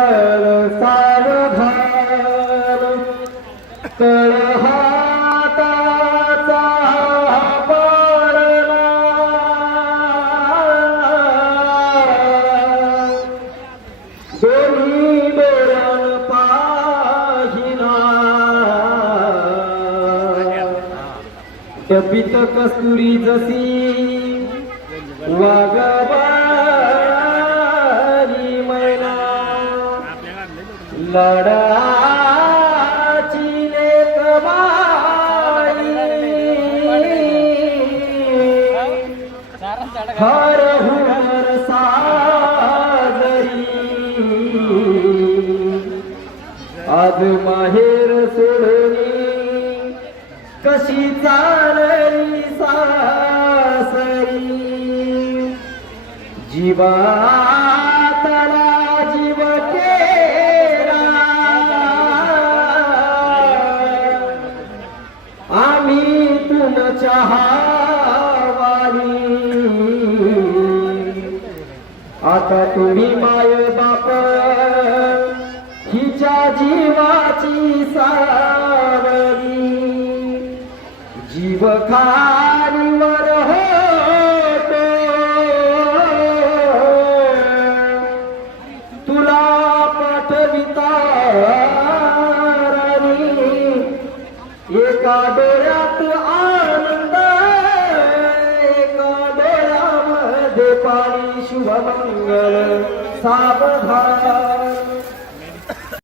सावधान तळहाताचा पाळणा दोन्ही डोळ्यान पाहिना टपित कस्तुरी जसी वागवा लढाची लेकबाई हर हुनर साजरी आज माहेर सोडणी कशी चालली सासरी? जीवातला आम्ही तुमच्या आता तुम्ही माय बाप हिच्या जीवाची सावरी जीव खारीवर होतो. तुला पाठविता एका पाणी शुभमंगल सावधान